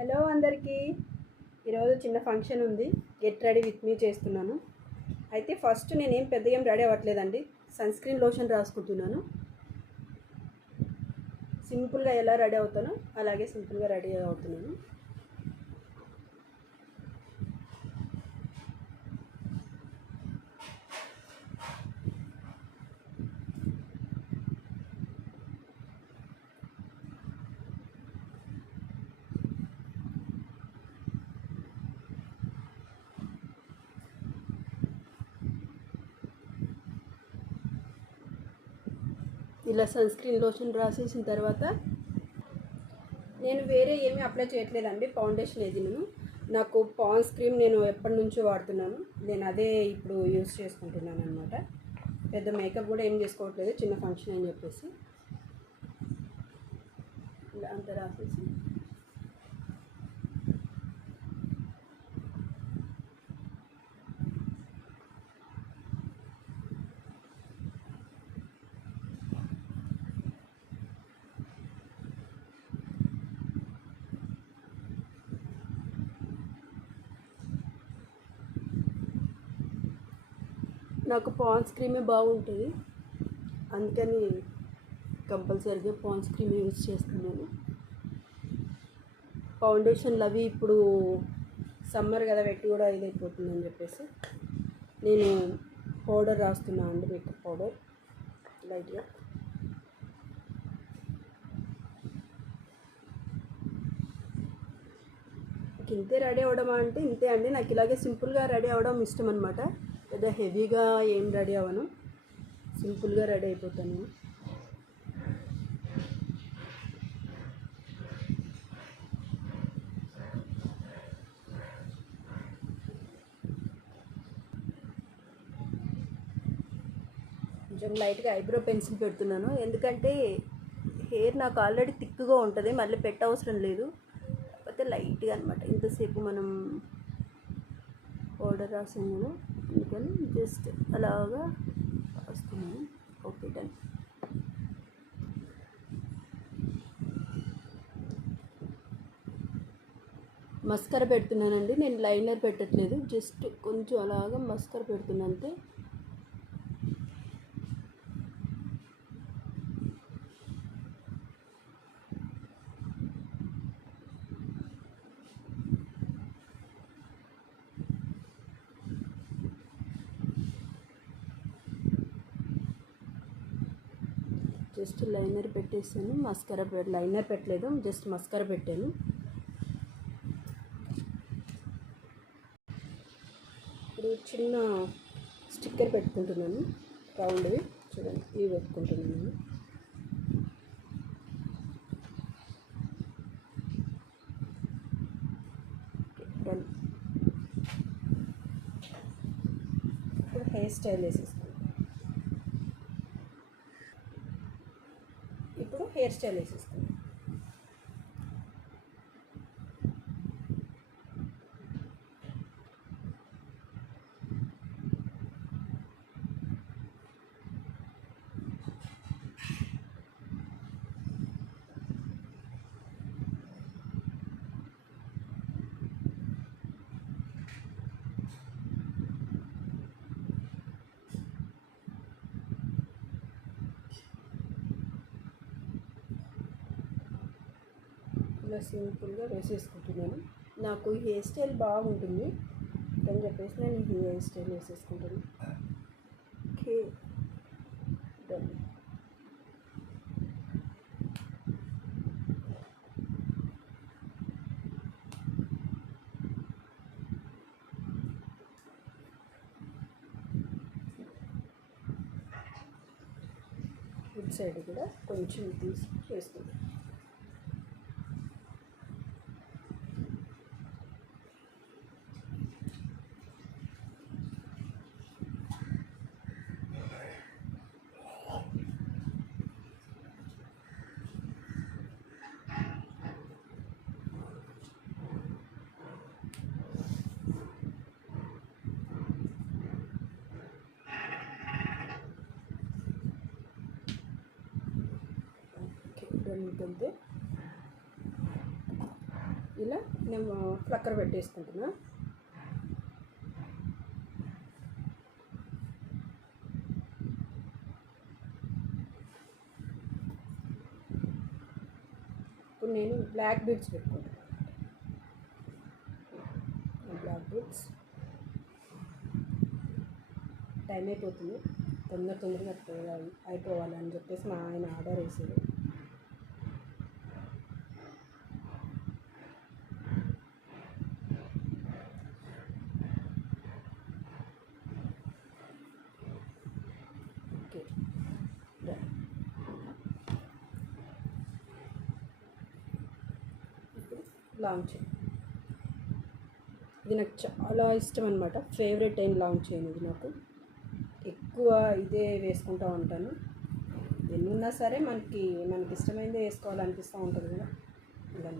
Hello అందరికీ. ఈరోజు చిన్న ఫంక్షన్ ఉంది. గెట్ రెడీ విత్ మీ చేస్తున్నాను. అయితే ఫస్ట్ నేనేం పెద్ద ఏం రెడీ అవ్వట్లేదండి. సన్ స్క్రీన్ లోషన్ రాసుకుంటున్నాను. సింపుల్గా ఎలా రెడీ అవుతానో అలాగే సింపుల్గా రెడీ అవుతున్నాను. ఇలా సన్ స్క్రీన్ లోషన్ రాసేసిన తర్వాత నేను వేరే ఏమీ అప్లై చేయట్లేదండి. ఫౌండేషన్ ఏది నాకు పాండ్స్ క్రీమ్ నేను ఎప్పటి నుంచో వాడుతున్నాను. నేను అదే ఇప్పుడు యూస్ చేసుకుంటున్నాను అనమాట. పెద్ద మేకప్ కూడా ఏం చేసుకోవట్లేదు, చిన్న ఫంక్షన్ అని చెప్పేసి ఇలా అంతా రాసేసి నాకు పాండ్స్ క్రీమే బాగుంటుంది, అందుకని కంపల్సరీగా పాండ్స్ క్రీమ్ యూజ్ చేస్తున్నాను. ఫౌండేషన్లు అవి ఇప్పుడు సమ్మర్ కదా, వెట్టి కూడా ఇదైపోతుందని చెప్పేసి నేను పౌడర్ రాస్తున్నాను అండి, మేకప్ పౌడర్ లైట్గా. ఇంతే రెడీ అవ్వడం అంటే ఇంతే అండి. నాకు ఇలాగే సింపుల్గా రెడీ అవ్వడం ఇష్టం అనమాట. పెద్ద హెవీగా ఏం రెడీ అవ్వను, సింపుల్గా రెడీ అయిపోతాను. కొంచెం లైట్గా ఐబ్రో పెన్సిల్ పెడుతున్నాను, ఎందుకంటే హెయిర్ నాకు ఆల్రెడీ థిక్గా ఉంటుంది, మళ్ళీ పెట్టవసరం లేదు. కాకపోతే లైట్గా అనమాట. ఇంతసేపు మనం పౌడర్ రాసాను కదా, అందుకని జస్ట్ అలాగా రాస్తున్నాను. Okay, done. మస్కర పెడుతున్నానండి, నేను లైనర్ పెట్టట్లేదు, జస్ట్ కొంచెం అలాగా మస్కర పెడుతున్నాను అంతే. జస్ట్ లైనర్ పెట్టేసాను, మస్కరా లైనర్ పెట్టలేదు, జస్ట్ మస్కరా పెట్టాను. ఇప్పుడు చిన్న స్టిక్కర్ పెట్టుకుంటున్నాను, రౌండ్వి చూడండి, ఇవి పెట్టుకుంటున్నాను. డన్. ఇప్పుడు హెయిర్ స్టైల్ వేసేస్తాను. హెయిర్ స్టైల్ వేసేస్తాను. ఇలా సింపుల్గా వేసేసుకుంటున్నాను. నాకు హెయిర్ స్టైల్ బాగుంటుంది అని చెప్పేసి నేను హెయిర్ స్టైల్ వేసేసుకుంటాను. Okay, done. ఇటు సైడ్ కూడా కొంచెం తీసి వేసుకుంటాను. అంతే. ఇలా నేను ఫ్లక్కర్ పెట్టేసుకుంటున్నా. ఇప్పుడు నేను బ్లాక్ బీడ్స్ పెట్టుకుంటాను. బ్లాక్ బీడ్స్ టైం అయిపోతుంది, తొందరగా అయిపోవాలని చెప్పేసి మా ఆయన ఆర్డర్ వేసాడు. ఓకే, ఇప్పుడు లాంగ్ చైన్. ఇది నాకు చాలా ఇష్టం అనమాట, ఫేవరెట్ అయిన లాంగ్ చైన్ ఇది. నాకు ఎక్కువ ఇదే వేసుకుంటూ ఉంటాను. ఎన్నున్నా సరే మనకి ఇష్టమైనదే వేసుకోవాలనిపిస్తూ ఉంటుంది కదా, ఇలా